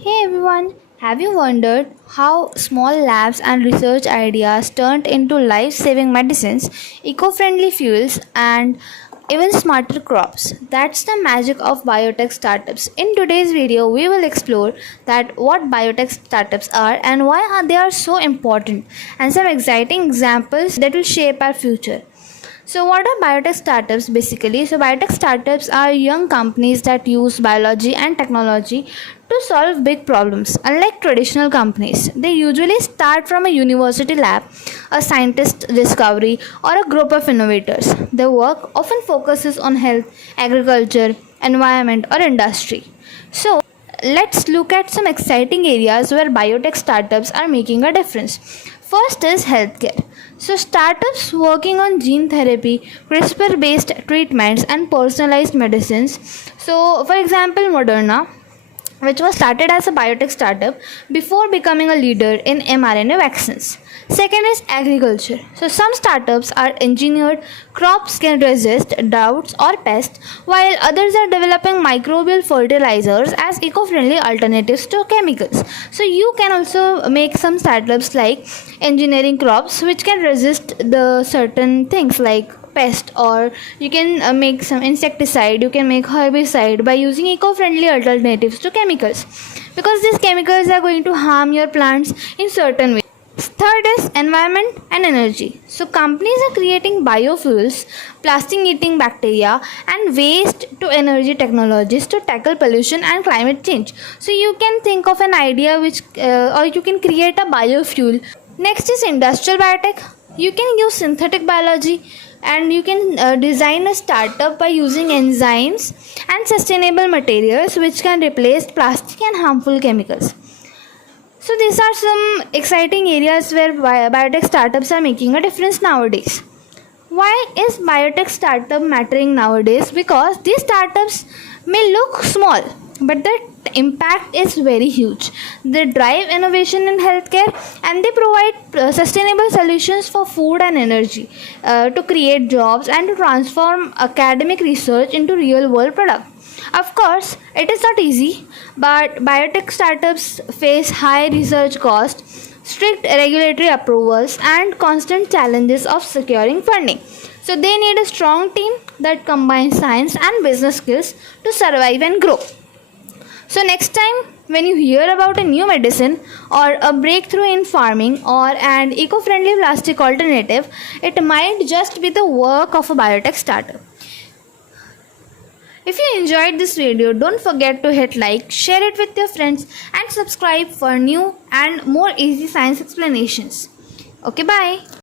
Hey everyone, have you wondered how small labs and research ideas turned into life saving medicines, eco friendly fuels, and even smarter crops? That's the magic of biotech startups. In today's video, we will explore that what biotech startups are and why they are so important, and some exciting examples that will shape our future. So, what are biotech startups basically? So, biotech startups are young companies that use biology and technology to solve big problems. Unlike traditional companies, they usually start from a university lab, a scientist discovery, or a group of innovators. Their work often focuses on health, agriculture, environment, or industry. So, let's look at some exciting areas where biotech startups are making a difference. First is healthcare. So, startups working on gene therapy, CRISPR based treatments, and personalized medicines. So, for example, Moderna, which was started as a biotech startup before becoming a leader in mRNA vaccines. Second is agriculture. So, some startups are engineered crops can resist droughts or pests, while others are developing microbial fertilizers as eco friendly alternatives to chemicals. So, you can also make some startups like engineering crops which can resist the certain things like pest, or you can make some insecticide, you can make herbicide by using eco-friendly alternatives to chemicals, because these chemicals are going to harm your plants in certain ways. Third is environment and energy. So companies are creating biofuels, plastic eating bacteria, and waste to energy technologies to tackle pollution and climate change. So you can think of an idea which or you can create a biofuel. Next is industrial biotech. You can use synthetic biology, and you can design a startup by using enzymes and sustainable materials which can replace plastic and harmful chemicals. So these are some exciting areas where biotech startups are making a difference nowadays. Why is biotech startup mattering nowadays? Because these startups may look small, but their impact is very huge. They drive innovation in healthcare, and they provide sustainable solutions for food and energy, to create jobs and to transform academic research into real world product. Of course, it is not easy, but biotech startups face high research costs, strict regulatory approvals, and constant challenges of securing funding. So they need a strong team that combines science and business skills to survive and grow. So next time when you hear about a new medicine or a breakthrough in farming or an eco-friendly plastic alternative, it might just be the work of a biotech startup. If you enjoyed this video, don't forget to hit like, share it with your friends, and subscribe for new and more easy science explanations. Okay, bye.